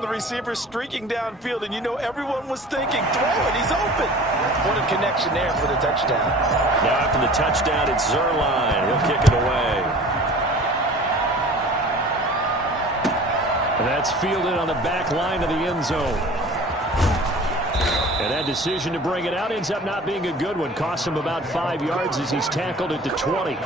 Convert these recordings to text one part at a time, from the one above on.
The receiver streaking downfield, and you know everyone was thinking, throw it, he's open. What a connection there for the touchdown. Now after the touchdown, it's Zerline. He'll kick it away. And that's fielded on the back line of the end zone. And that decision to bring it out ends up not being a good one. Cost him about 5 yards as he's tackled at the 20.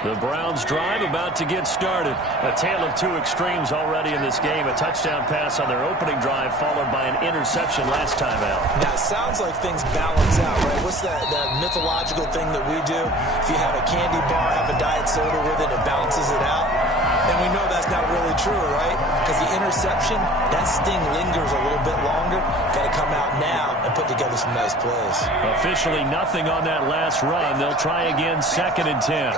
The Browns drive about to get started. A tale of two extremes already in this game. A touchdown pass on their opening drive followed by an interception last time out. Now, it sounds like things balance out, right? What's that mythological thing that we do? If you have a candy bar, have a diet soda with it, it balances it out. And we know that's not really true, right? Because the interception, that sting lingers a little bit longer. Got to come out now and put together some nice plays. Officially nothing on that last run. They'll try again 2nd and 10.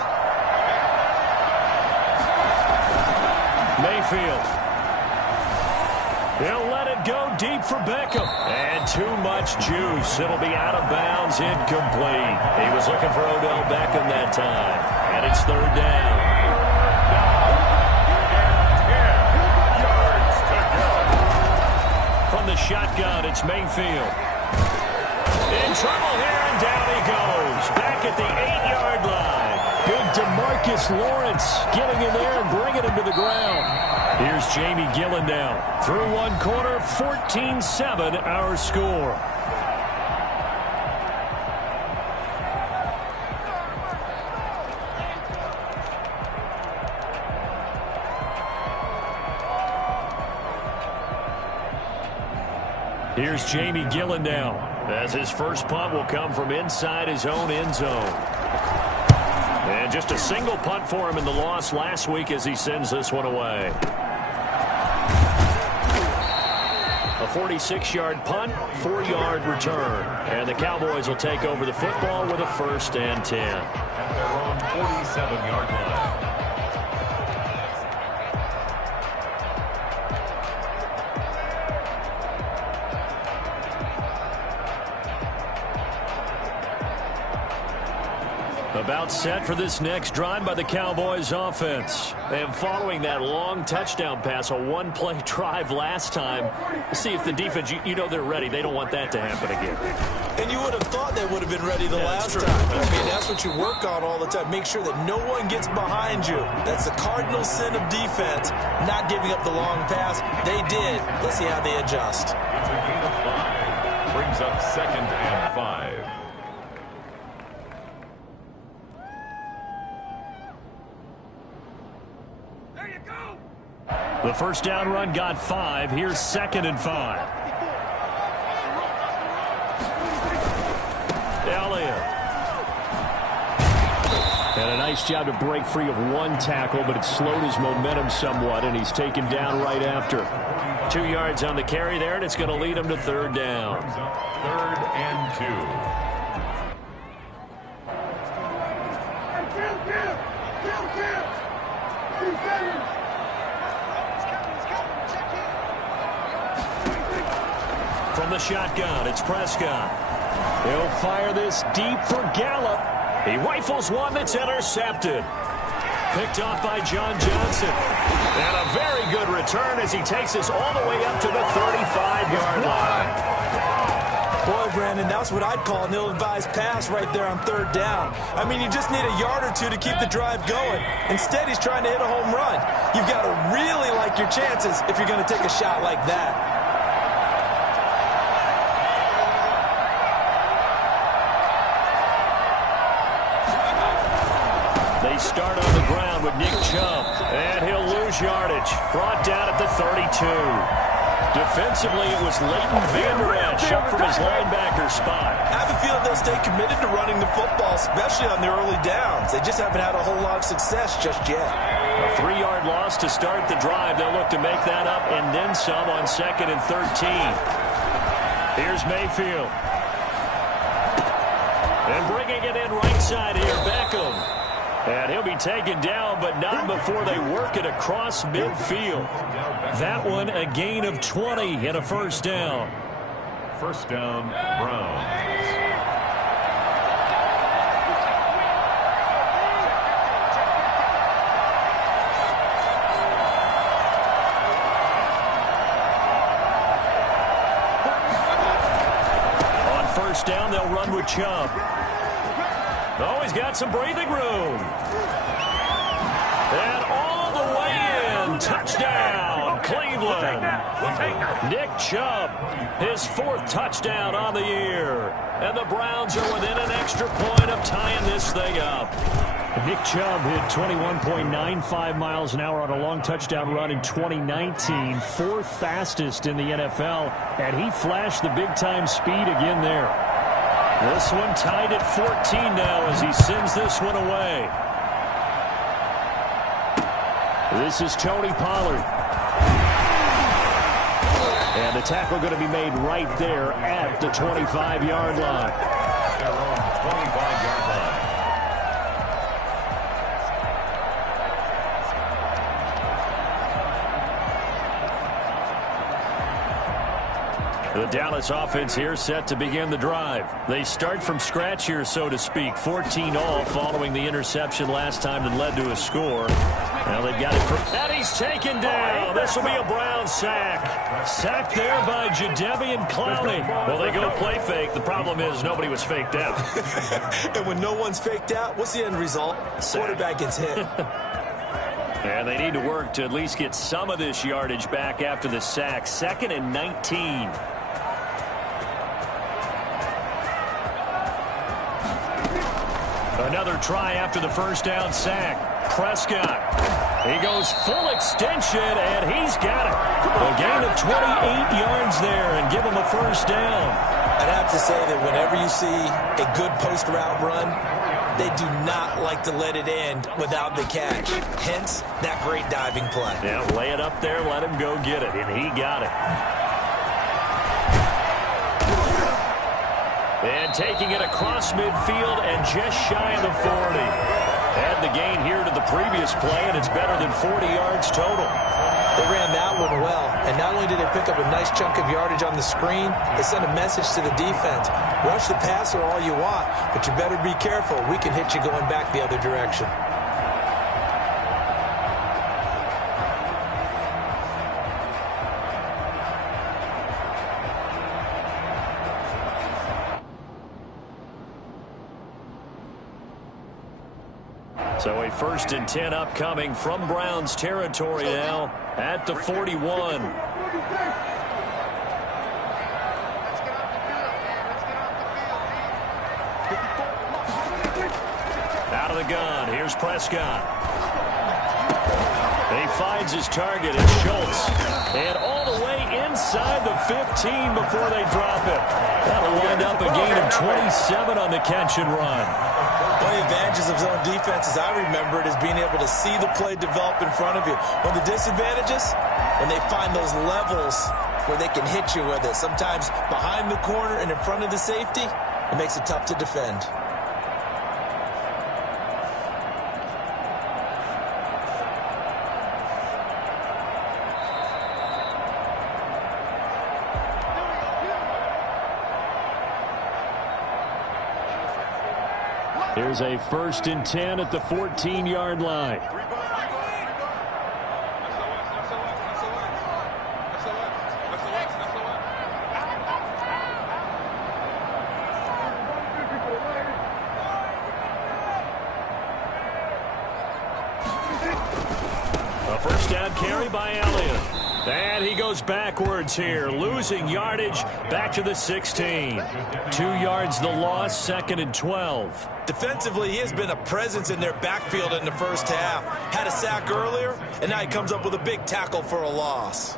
Mayfield. He'll let it go deep for Beckham. And too much juice. It'll be out of bounds, incomplete. He was looking for Odell Beckham that time. And it's 3rd down. From the shotgun, it's Mayfield. In trouble here, and down he goes. Back at the 8-yard line. Big DeMarcus Lawrence getting in there and bringing him to the ground. Here's Jamie Gillen now. Through one quarter, 14-7 our score. Here's Jamie Gillen now, as his first punt will come from inside his own end zone. And just a single punt for him in the loss last week as he sends this one away. A 46-yard punt, 4-yard return. And the Cowboys will take over the football with a 1st and 10. At their own 47-yard line. About set for this next drive by the Cowboys offense. And following that long touchdown pass, a one-play drive last time, see if the defense, you know they're ready. They don't want that to happen again. And you would have thought they would have been ready the last time. I mean, that's what you work on all the time. Make sure that no one gets behind you. That's the cardinal sin of defense, not giving up the long pass. They did. Let's see how they adjust. It's a gain of 5. Brings up 2nd and 5. The first down run got 5. Here's 2nd and 5. Elliott. And a nice job to break free of one tackle, but it slowed his momentum somewhat, and he's taken down right after. 2 yards on the carry there, and it's going to lead him to 3rd down. 3rd and 2. From the shotgun, it's Prescott. He'll fire this deep for Gallup. He rifles one that's intercepted. Picked off by John Johnson. And a very good return as he takes us all the way up to the 35-yard line. Boy, Brandon, that's what I'd call an ill-advised pass right there on 3rd down. I mean, you just need a yard or two to keep the drive going. Instead, he's trying to hit a home run. You've got to really like your chances if you're going to take a shot like that. They start on the ground with Nick Chubb, and he'll lose yardage. Brought down at the 32. Defensively, it was Leighton Vander Esch up from his linebacker spot. I have a feeling they'll stay committed to running the football, especially on the early downs. They just haven't had a whole lot of success just yet. A 3-yard loss to start the drive. They'll look to make that up and then some on 2nd and 13. Here's Mayfield. And bringing it in right side here, Beckham. And he'll be taken down, but not before they work it across midfield. That one, a gain of 20 and a 1st down. 1st down, Browns. first down. They'll run with Chubb. Oh, he's got some breathing room. And all the way in. Touchdown, Cleveland. Nick Chubb, his 4th touchdown on the year. And the Browns are within an extra point of tying this thing up. Nick Chubb hit 21.95 miles an hour on a long touchdown run in 2019, 4th fastest in the NFL, and he flashed the big-time speed again there. This one tied at 14 now as he sends this one away. This is Tony Pollard. And the tackle going to be made right there at the 25-yard line. 25-yard line. The Dallas offense here set to begin the drive. They start from scratch here, so to speak. 14 all following the interception last time that led to a score. Now they've got it for... And he's taken down. This will be a Brown sack. Sacked there by Jadeveon Clowney. Well, they go play fake. The problem is nobody was faked out. And when no one's faked out, what's the end result? Quarterback gets hit. And they need to work to at least get some of this yardage back after the sack. 2nd and 19. Another try after the first down sack. Prescott. He goes full extension, and he's got it. A gain of 28 yards there and give him a first down. I'd have to say that whenever you see a good post route run, they do not like to let it end without the catch. Hence, that great diving play. Yeah, lay it up there, let him go get it, and he got it. And taking it across midfield and just shy of the 40. Add the gain here to the previous play, and it's better than 40 yards total. They ran that one well, and not only did they pick up a nice chunk of yardage on the screen, they sent a message to the defense. Rush the passer all you want, but you better be careful. We can hit you going back the other direction. So a 1st and 10 upcoming from Browns territory now at the 41. Out of the gun. Here's Prescott. He finds his target. It's Schultz. And all the way inside the 15 before they drop it. That'll wind up a gain of 27 on the catch and run. One of the advantages of zone defense, as I remember it, is being able to see the play develop in front of you. One of the disadvantages, when they find those levels where they can hit you with it, sometimes behind the corner and in front of the safety, it makes it tough to defend. Here's a 1st and 10 at the 14-yard line. A first down carry by Elliott. And he goes backwards here, losing yardage back to the 16. 2 yards the loss, 2nd and 12. Defensively, he has been a presence in their backfield in the first half. Had a sack earlier, and now he comes up with a big tackle for a loss.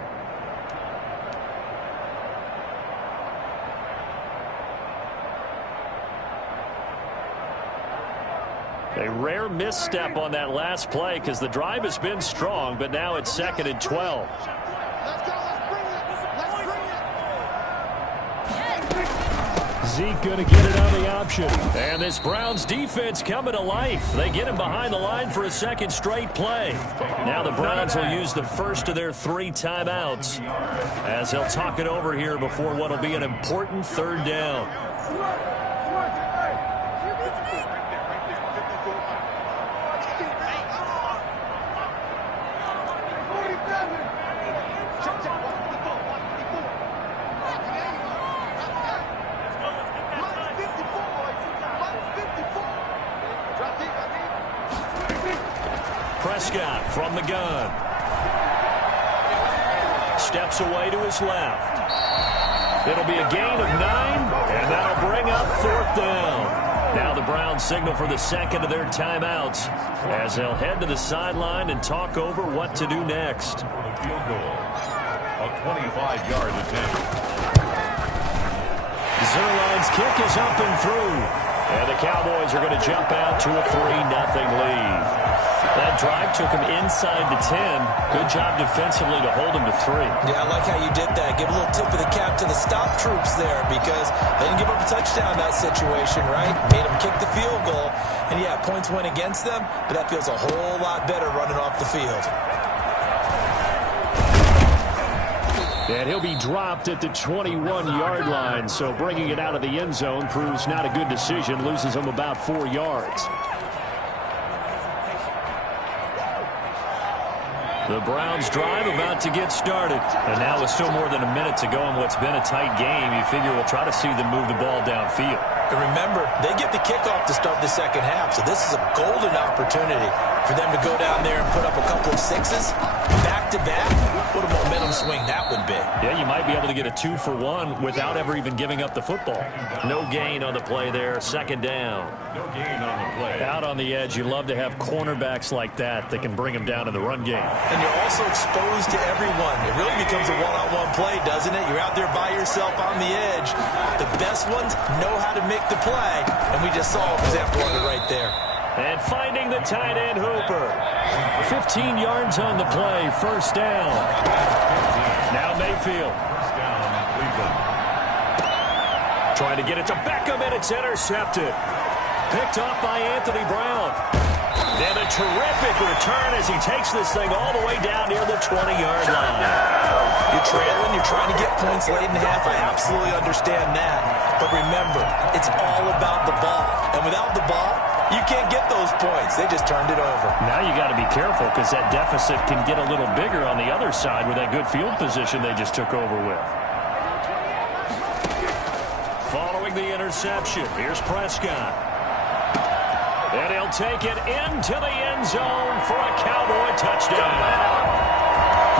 A rare misstep on that last play because the drive has been strong, but now it's 2nd and 12. Zeke going to get it on the option. And this Browns defense coming to life. They get him behind the line for a 2nd straight play. Now the Browns will use the first of their 3 timeouts as they'll talk it over here before what will be an important 3rd down. Prescott from the gun. Steps away to his left. It'll be a gain of 9, and that'll bring up 4th down. Now the Browns signal for the second of their timeouts as they'll head to the sideline and talk over what to do next. Field goal. A 25-yard attempt. Zerline's kick is up and through. And the Cowboys are going to jump out to a 3-0 lead. That drive took him inside the 10. Good job defensively to hold him to 3. Yeah, I like how you did that. Give a little tip of the cap to the stop troops there because they didn't give up a touchdown in that situation, right? Made them kick the field goal. And, yeah, points went against them, but that feels a whole lot better running off the field. And he'll be dropped at the 21-yard line, so bringing it out of the end zone proves not a good decision, loses him about 4 yards. The Browns drive about to get started. And now with still more than a minute to go in what's been a tight game, you figure we'll try to see them move the ball downfield. And remember, they get the kickoff to start the second half, so this is a golden opportunity for them to go down there and put up a couple of 6s back-to-back. What a momentum swing that would be. Yeah, you might be able to get a 2-for-1 without ever even giving up the football. No gain on the play there. 2nd down. No gain on the play. Out on the edge, you love to have cornerbacks like that can bring them down in the run game. And you're also exposed to everyone. It really becomes a one-on-one play, doesn't it? You're out there by yourself on the edge. The best ones know how to make the play, and we just saw an example of it right there. And finding the tight end Hooper. 15 yards on the play, 1st down. Now Mayfield. First down, Cleveland. Trying to get it to Beckham, and it's intercepted. Picked off by Anthony Brown. And a terrific return as he takes this thing all the way down near the 20-yard line. You're trailing, you're trying to get points late in the half. I absolutely understand that. But remember, it's all about the ball. And without the ball, you can't get those points. They just turned it over. Now you got to be careful because that deficit can get a little bigger on the other side with that good field position they just took over with. Following the interception, here's Prescott. And he'll take it into the end zone for a Cowboy touchdown.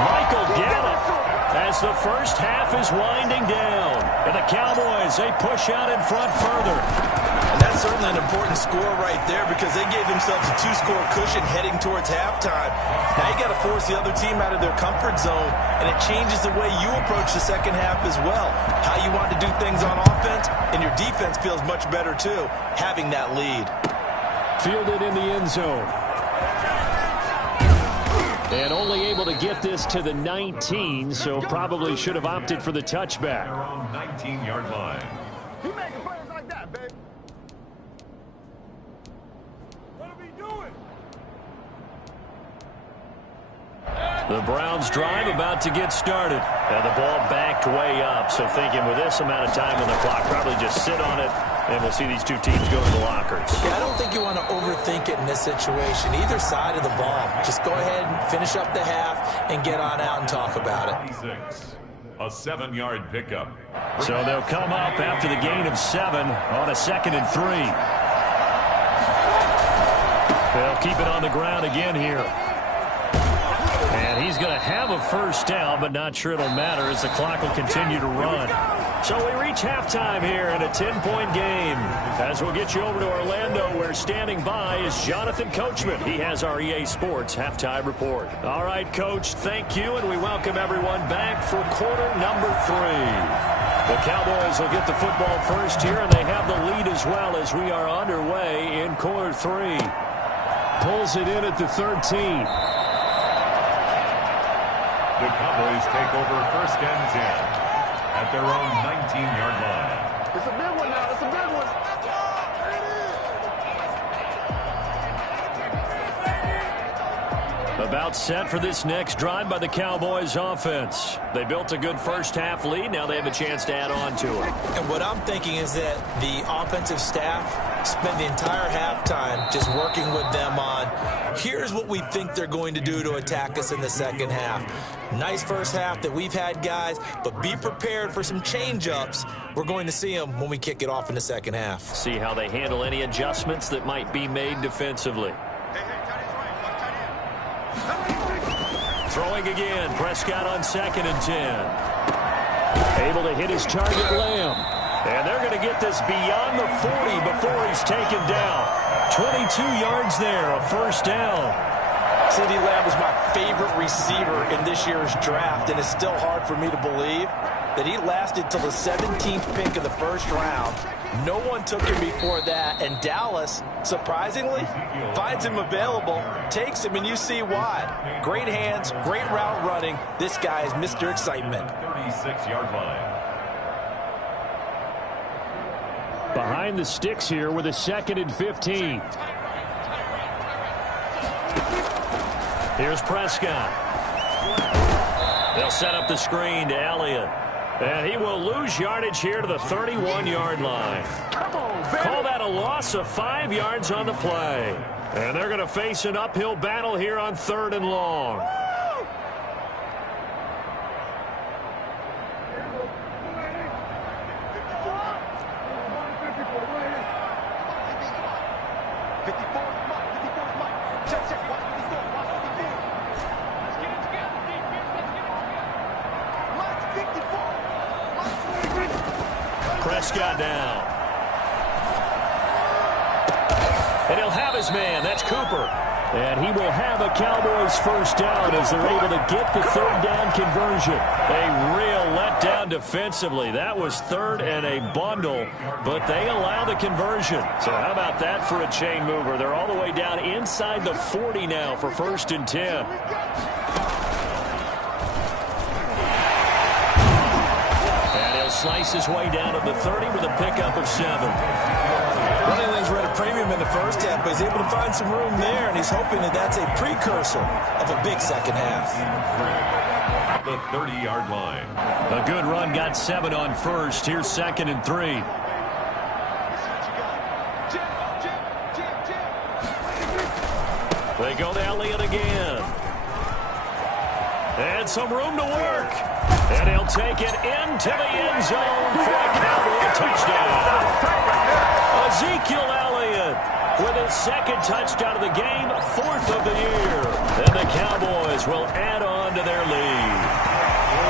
Michael Gallup as the first half is winding down. And the Cowboys, they push out in front further. And that's certainly an important score right there because they gave themselves a 2-score cushion heading towards halftime. Now you got to force the other team out of their comfort zone, and it changes the way you approach the second half as well. How you want to do things on offense, and your defense feels much better too, having that lead. Fielded in the end zone. And only able to get this to the 19, so probably should have opted for the touchback. Their own 19-yard line. He making plays like that, baby. What are we doing? The Browns drive about to get started. And the ball backed way up, so thinking with this amount of time on the clock, probably just sit on it, and we'll see these two teams go to the lockers. Yeah, I don't think you want to overthink it in this situation. Either side of the ball. Just go ahead and finish up the half and get on out and talk about it. 26. A 7-yard pickup. So they'll come up after the gain of 7 on a 2nd and 3. They'll keep it on the ground again here. And he's going to have a first down, but not sure it'll matter as the clock will continue to run. So we reach halftime here in a 10-point game. As we'll get you over to Orlando, where standing by is Jonathan Coachman. He has our EA Sports halftime report. All right, Coach, thank you, and we welcome everyone back for quarter number 3. The Cowboys will get the football first here, and they have the lead as well as we are underway in quarter 3. Pulls it in at the 13. The Cowboys take over 1st and 10 at their own 19-yard line. It's a big one now. It's a big one. About set for this next drive by the Cowboys offense. They built a good first half lead. Now they have a chance to add on to it. And what I'm thinking is that the offensive staff spent the entire halftime just working with them on, here's what we think they're going to do to attack us in the second half. Nice first half that we've had, guys, but be prepared for some change-ups. We're going to see them when we kick it off in the second half. See how they handle any adjustments that might be made defensively. Throwing again. Prescott on 2nd and 10. Able to hit his target, Lamb. And they're going to get this beyond the 40 before he's taken down. 22 yards there, a first down. CeeDee Lamb was my favorite receiver in this year's draft, and it's still hard for me to believe that he lasted till the 17th pick of the first round. No one took him before that, and Dallas, surprisingly, finds him available, takes him, and you see why. Great hands, great route running. This guy is Mr. Excitement. 36-yard line. Behind the sticks here with a 2nd and 15. Here's Prescott. They'll set up the screen to Elliott. And he will lose yardage here to the 31-yard line. Call that a loss of 5 yards on the play. And they're going to face an uphill battle here on 3rd and long. Prescott down. And he'll have his man. That's Cooper. And he will have a Cowboys first down as they're able to get the 3rd down conversion. A real letdown defensively. That was 3rd and a bundle, but they allow the conversion. So how about that for a chain mover? They're all the way down inside the 40 now for 1st and 10. Slice his way down to the 30 with a pickup of 7. Running lanes were at a premium in the first half, but he's able to find some room there, and he's hoping that that's a precursor of a big second half. The 30-yard line. A good run got 7 on 1st. Here's 2nd and 3. They go to Elliott again. And some room to work. And he'll take it into the end zone for a Cowboy touchdown. Ezekiel Elliott with his 2nd touchdown of the game, 4th of the year. And the Cowboys will add on to their lead.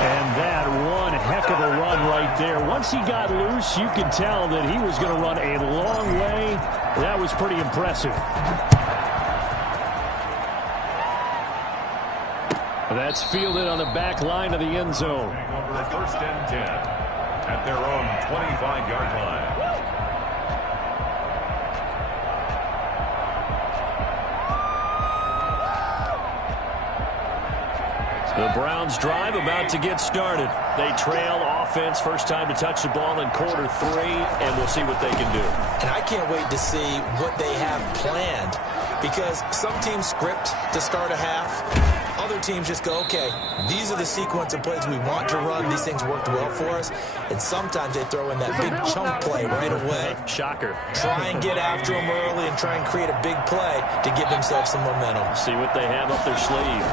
And that one heck of a run right there. Once he got loose, you could tell that he was going to run a long way. That was pretty impressive. That's fielded on the back line of the end zone. Over 1st and 10 at their own 25-yard line. The Browns drive about to get started. They trail offense, first time to touch the ball in quarter 3, and we'll see what they can do. And I can't wait to see what they have planned, because some teams script to start a half. Other teams just go, okay, these are the sequence of plays we want to run. These things worked well for us. And sometimes they throw in that big chunk play right away. Shocker. Try and get after them early and try and create a big play to give themselves some momentum. See what they have up their sleeve.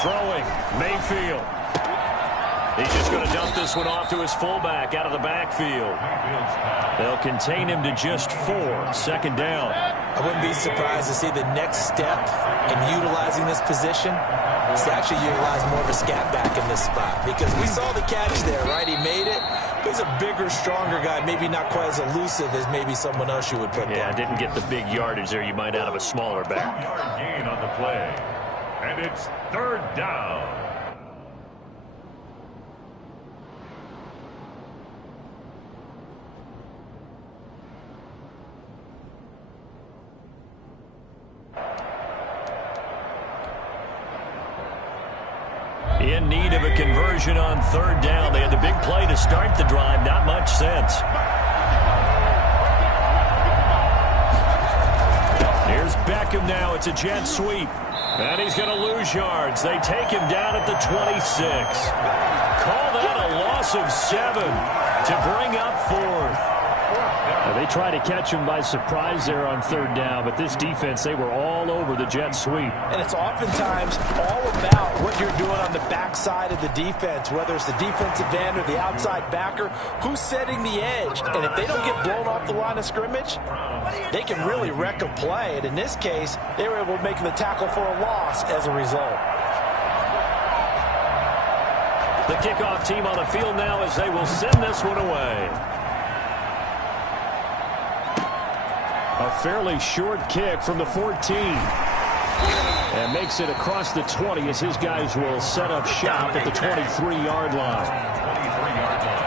Throwing, Mayfield. He's just going to dump this one off to his fullback out of the backfield. They'll contain him to just 4. 2nd down. I wouldn't be surprised to see the next step in utilizing this position is to actually utilize more of a scat back in this spot, because we saw the catch there, right? He made it. He's a bigger, stronger guy, maybe not quite as elusive as maybe someone else you would put there. Yeah, didn't get the big yardage there you might out of a smaller back. 2-yard gain on the play. And it's 3rd down. In need of a conversion on 3rd down. They had the big play to start the drive. Not much sense. Here's Beckham now. It's a jet sweep. And he's going to lose yards. They take him down at the 26. Call that a loss of 7 to bring up 4th. They tried to catch him by surprise there on 3rd down, but this defense, they were all over the jet sweep. And it's oftentimes all about what you're doing on the backside of the defense, whether it's the defensive end or the outside backer, who's setting the edge. And if they don't get blown off the line of scrimmage, they can really wreck a play. And in this case, they were able to make the tackle for a loss as a result. The kickoff team on the field now as they will send this one away. A fairly short kick from the 14. And makes it across the 20 as his guys will set up shop at the 23-yard line. 23-yard line.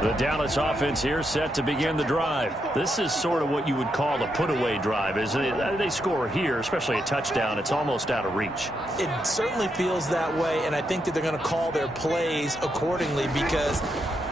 The Dallas offense here set to begin the drive. This is sort of what you would call a put-away drive, isn't it? They score here, especially a touchdown. It's almost out of reach. It certainly feels that way, and I think that they're going to call their plays accordingly because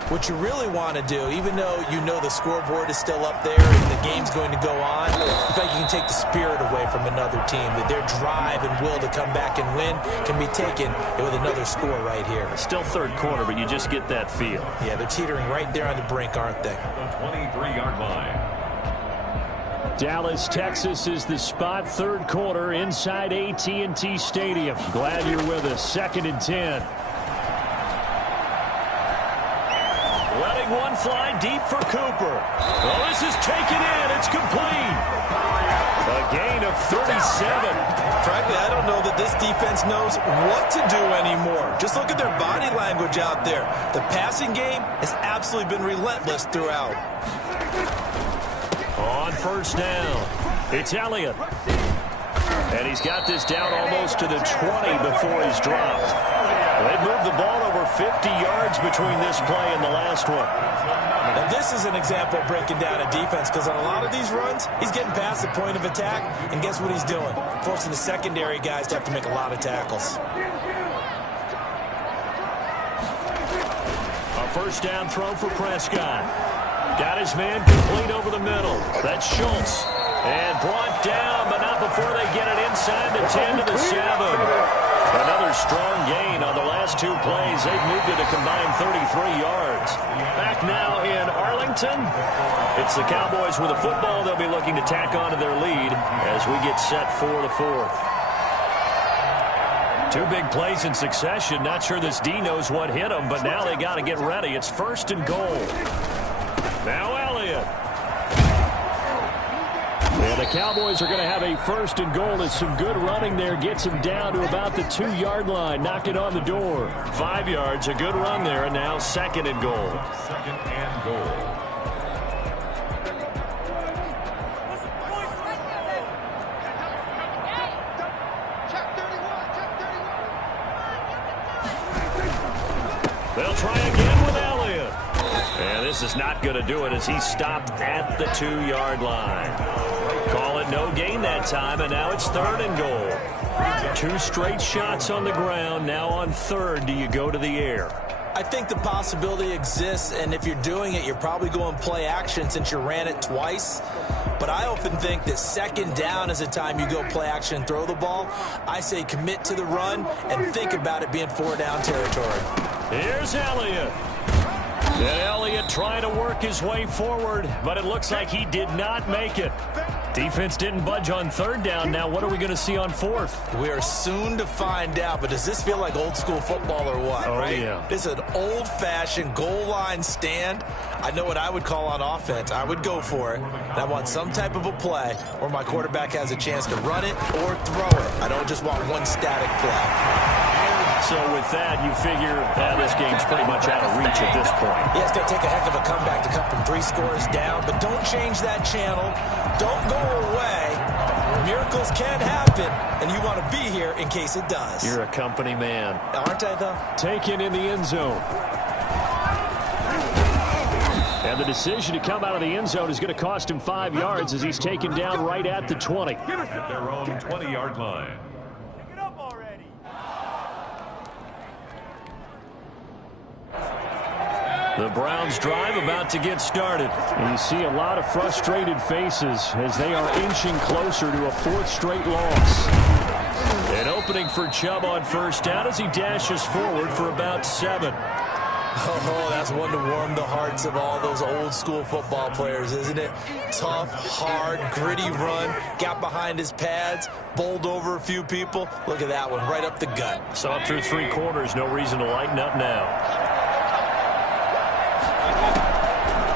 what you really want to do, even though you know the scoreboard is still up there and the game's going to go on, I think you can take the spirit away from another team, that their drive and will to come back and win can be taken with another score right here. Still third quarter, but you just get that feel. Yeah, they're teetering right there on the brink, aren't they? The 23-yard line. Dallas, Texas is the spot. Third quarter inside AT&T Stadium. Glad you're with us. 2nd and 10. Letting one fly deep for Cooper. Well, this is taken in. It's complete. A gain of 37. Frankly, I don't know that this defense knows what to do anymore. Just look at their body language out there. The passing game has absolutely been relentless throughout. On first down, it's Elliott. And he's got this down almost to the 20 before he's dropped. They've moved the ball over 50 yards between this play and the last one. Now, this is an example of breaking down a defense because on a lot of these runs, he's getting past the point of attack, and guess what he's doing? Forcing the secondary guys to have to make a lot of tackles. A first down throw for Prescott. Got his man complete over the middle. That's Schultz. And brought down, but not before they get it inside the 10 to the 7. Another strong gain on the last two plays. They've moved it a combined 33 yards. Back now in Arlington. It's the Cowboys with a football. They'll be looking to tack on to their lead as we get set for the 4th. Two big plays in succession. Not sure this D knows what hit them, but now they got to get ready. It's 1st and goal. Now Elliott. And the Cowboys are going to have a 1st and goal as some good running there gets them down to about the 2-yard line. Knock it on the door. 5 yards, a good run there, and now 2nd and goal. 2nd and goal. They'll try again with Elliott. And this is not going to do it as he stopped at the 2-yard line. Call it no gain that time, and now it's 3rd and goal. 2 straight shots on the ground. Now on 3rd, do you go to the air? I think the possibility exists, and if you're doing it, you're probably going play action since you ran it twice. But I often think that 2nd down is the time you go play action and throw the ball. I say commit to the run and think about it being 4-down territory. Here's Elliott. And Elliott trying to work his way forward, but it looks like he did not make it. Defense didn't budge on 3rd down. Now what are we going to see on 4th? We are soon to find out, but does this feel like old school football or what, right? Yeah. This is an old-fashioned goal line stand. I know what I would call on offense. I would go for it. And I want some type of a play where my quarterback has a chance to run it or throw it. I don't just want one static play. So with that, you figure this game's pretty much out of reach at this point. Yeah, it's going to take a heck of a comeback to come from 3 scores down, but don't change that channel. Don't go away. Miracles can happen, and you want to be here in case it does. You're a company man. Aren't I, though? Taken in the end zone. And the decision to come out of the end zone is going to cost him 5 yards as he's taken down right at the 20. At their own 20-yard line. The Browns drive about to get started. And you see a lot of frustrated faces as they are inching closer to a 4th straight loss. An opening for Chubb on 1st down as he dashes forward for about 7. Oh, that's one to warm the hearts of all those old school football players, isn't it? Tough, hard, gritty run, got behind his pads, bowled over a few people. Look at that one, right up the gut. Saw through 3 quarters, no reason to lighten up now.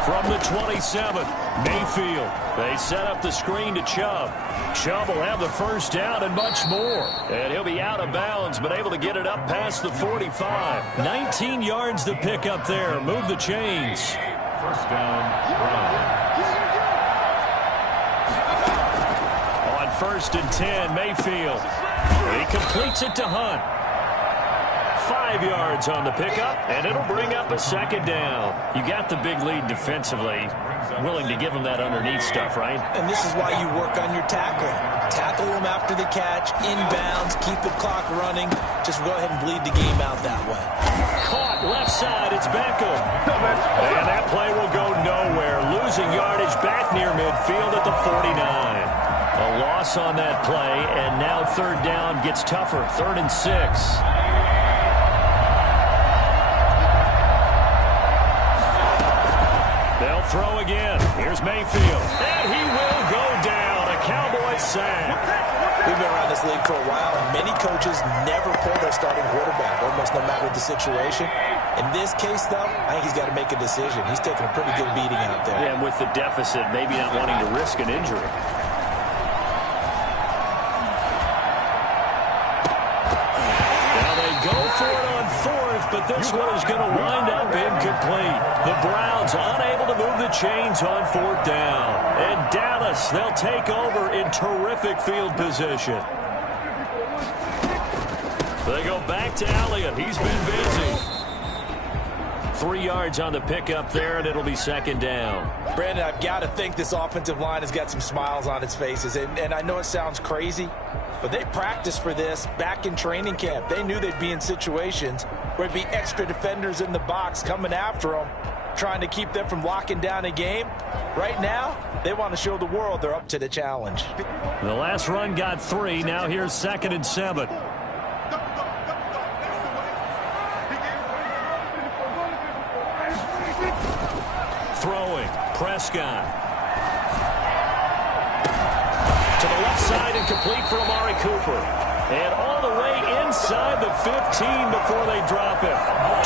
From the 27, Mayfield. They set up the screen to Chubb. Chubb will have the first down and much more. And he'll be out of bounds, but able to get it up past the 45. 19 yards to pick up there. Move the chains. First down, Brown. On 1st and 10, Mayfield. He completes it to Hunt. 5 yards on the pickup, and it'll bring up a second down. You got the big lead defensively. Willing to give them that underneath stuff, right? And this is why you work on your tackling. Tackle them after the catch, inbounds, keep the clock running. Just go ahead and bleed the game out that way. Caught left side, it's Beckham. And that play will go nowhere. Losing yardage back near midfield at the 49. A loss on that play, and now 3rd down gets tougher. 3rd and 6. They'll throw again. Here's Mayfield. And he will go down. A Cowboy sack. We've been around this league for a while, and many coaches never pull their starting quarterback, almost no matter the situation. In this case, though, I think he's got to make a decision. He's taking a pretty good beating out there. Yeah, and with the deficit, maybe not wanting to risk an injury. Now they go for it on 4th, but this one is going to wind up incomplete. The Browns unable to move the chains on 4th down. And Dallas, they'll take over in terrific field position. They go back to Elliott. He's been busy. 3 yards on the pickup there, and it'll be 2nd down. Brandon, I've got to think this offensive line has got some smiles on its faces. And I know it sounds crazy, but they practiced for this back in training camp. They knew they'd be in situations where it'd be extra defenders in the box coming after them, trying to keep them from locking down a game. Right now, they want to show the world they're up to the challenge. The last run got 3. Now here's 2nd and 7. Throwing. Prescott. To the left side and complete for Amari Cooper. And all the way inside the 15 before they drop it.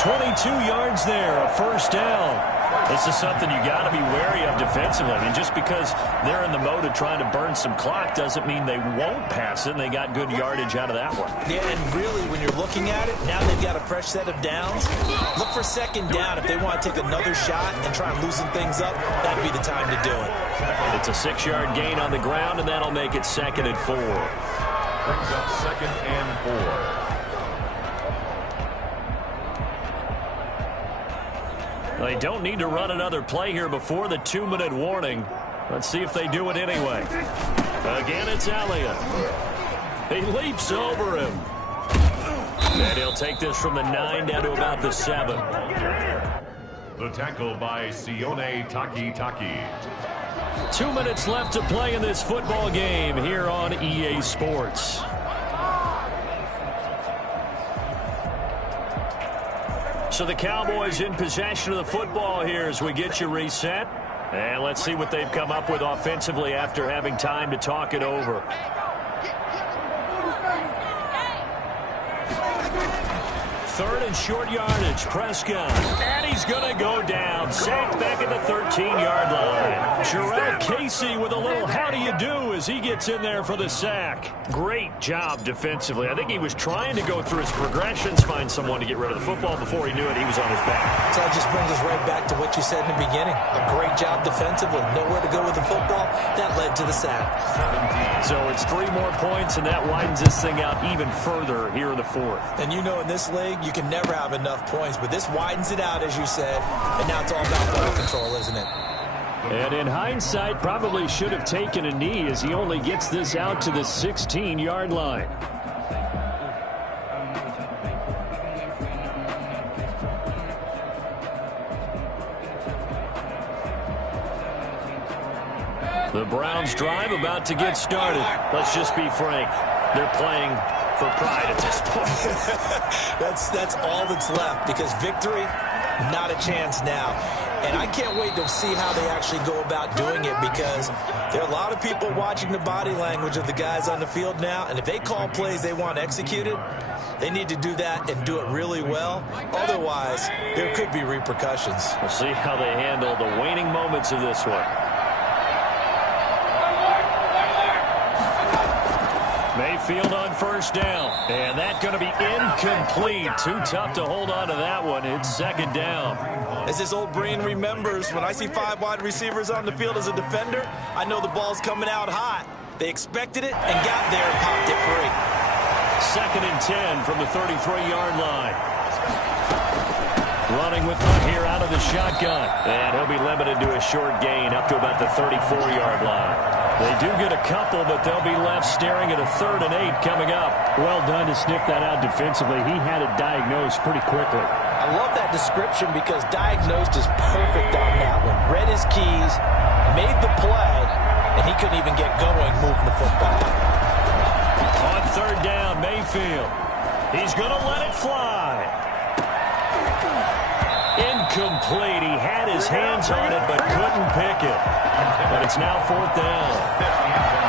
22 yards there, a 1st down. This is something you got to be wary of defensively. I mean, just because they're in the mode of trying to burn some clock doesn't mean they won't pass it, and they got good yardage out of that one. Yeah, and really, when you're looking at it, now they've got a fresh set of downs. Look for 2nd down if they want to take another shot and try and loosen things up. That'd be the time to do it. It's a 6-yard gain on the ground, and that'll make it 2nd and 4. Brings up 2nd and 4. They don't need to run another play here before the 2-minute warning. Let's see if they do it anyway. Again, it's Elliott. He leaps over him. And he'll take this from the 9 down to about the 7. The tackle by Sione Takitaki. 2 minutes left to play in this football game here on EA Sports. So the Cowboys in possession of the football here as we get you reset. And let's see what they've come up with offensively after having time to talk it over. 3rd and short yardage. Prescott. And he's going to go down. Sacked back at the 13-yard line. Jarrell Casey with a little how do you do as he gets in there for the sack. Great job defensively. I think he was trying to go through his progressions, find someone to get rid of the football. Before he knew it, he was on his back. So that just brings us right back to what you said in the beginning. A great job defensively. Nowhere to go with the football. That led to the sack. So it's 3 more points, and that widens this thing out even further here in the 4th. And you know, in this league, you can never have enough points, but this widens it out, as you said, and now it's all about ball control, isn't it? And in hindsight, probably should have taken a knee as he only gets this out to the 16-yard line. The Browns drive about to get started. Let's just be frank. They're playing for pride at this point. That's all that's left, because victory, not a chance now. And I can't wait to see how they actually go about doing it, because there are a lot of people watching the body language of the guys on the field now, and if they call plays they want executed, They need to do that and do it really well. Otherwise, there could be repercussions. We'll see how they handle the waning moments of this one. Mayfield on first down. And that's going to be incomplete. Too tough to hold on to that one. It's second down. As this old brain remembers, when I see 5 wide receivers on the field as a defender, I know the ball's coming out hot. They expected it and got there and popped it free. Second and 10 from the 33-yard line. Running with Hunt here out of the shotgun. And he'll be limited to a short gain up to about the 34-yard line. They do get a couple, but they'll be left staring at a 3rd and 8 coming up. Well done to sniff that out defensively. He had it diagnosed pretty quickly. I love that description because diagnosed is perfect on that one. Read his keys, made the play, and he couldn't even get going moving the football. On 3rd down, Mayfield. He's going to let it fly. Incomplete. He had his hands on it but couldn't pick it. But it's now 4th down.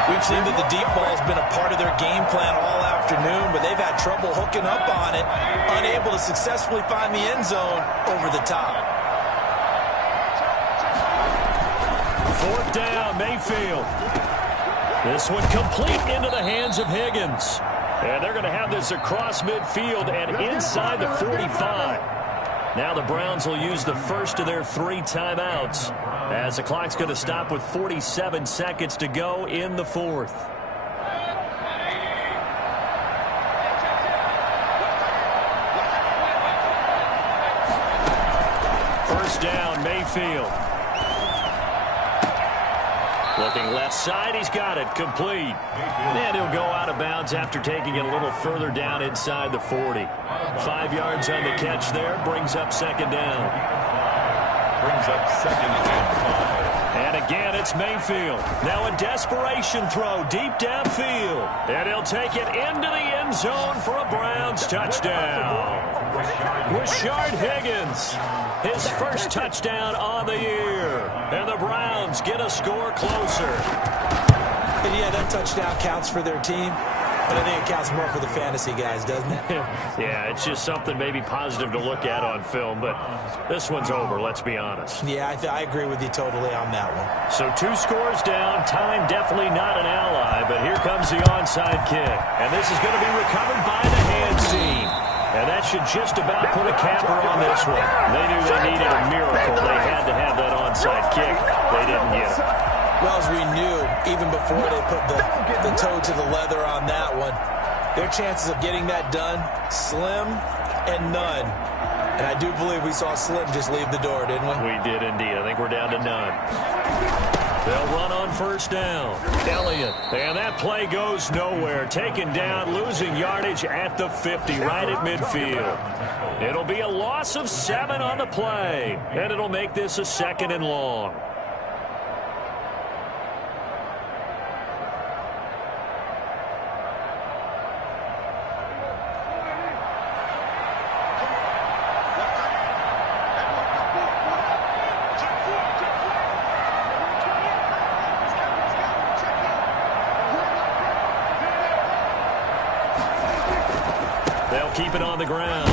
We've seen that the deep ball has been a part of their game plan all afternoon, but they've had trouble hooking up on it, unable to successfully find the end zone over the top. 4th down, Mayfield. This one complete into the hands of Higgins. And they're going to have this across midfield and inside the 45. Now the Browns will use the first of their 3 timeouts as the clock's going to stop with 47 seconds to go in the 4th. First down, Mayfield. Looking left side, he's got it, complete. And he'll go out of bounds after taking it a little further down inside the 40. 5 yards on the catch there, brings up second down. Brings up 2nd and 5. And again, it's Mayfield. Now a desperation throw deep downfield. And he'll take it into the end zone for a Browns touchdown. Rashard Higgins, his first touchdown on the year. And the Browns get a score closer. And yeah, that touchdown counts for their team, but I think it counts more for the fantasy guys, doesn't it? Yeah, it's just something maybe positive to look at on film, but this one's over, let's be honest. Yeah, I agree with you totally on that one. So 2 scores down, time definitely not an ally, but here comes the onside kick. And this is going to be recovered by the hands team. And that should just about put a capper on this one. They knew they needed a miracle. They had to have that onside kick. They didn't get it. Well, as we knew, even before they put the toe to the leather on that one, their chances of getting that done, slim and none. And I do believe we saw Slim just leave the door, didn't we? We did indeed. I think we're down to none. They'll run on first down. Elliott. And that play goes nowhere. Taken down, losing yardage at the 50, right at midfield. It'll be a loss of 7 on the play. And it'll make this a 2nd and long. Keep it on the ground.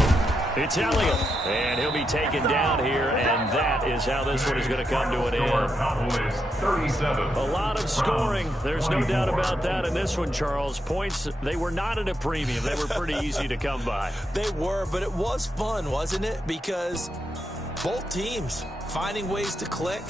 It's Elliott. And he'll be taken down here, and that is how this one is going to come to an end. 37. A lot of scoring. There's no doubt about that in this one, Charles. Points, they were not at a premium. They were pretty easy to come by. They were, but it was fun, wasn't it? Because both teams finding ways to click.